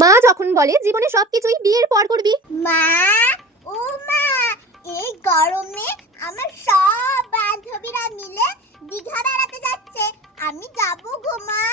মা যখন বলে জীবনে সবকিছুই বিয়ের পর করবি। মা, ও মা, এই গরমে আমার সব বান্ধবীরা মিলে দীঘা বেড়াতে যাচ্ছে, আমি যাবো গো মা।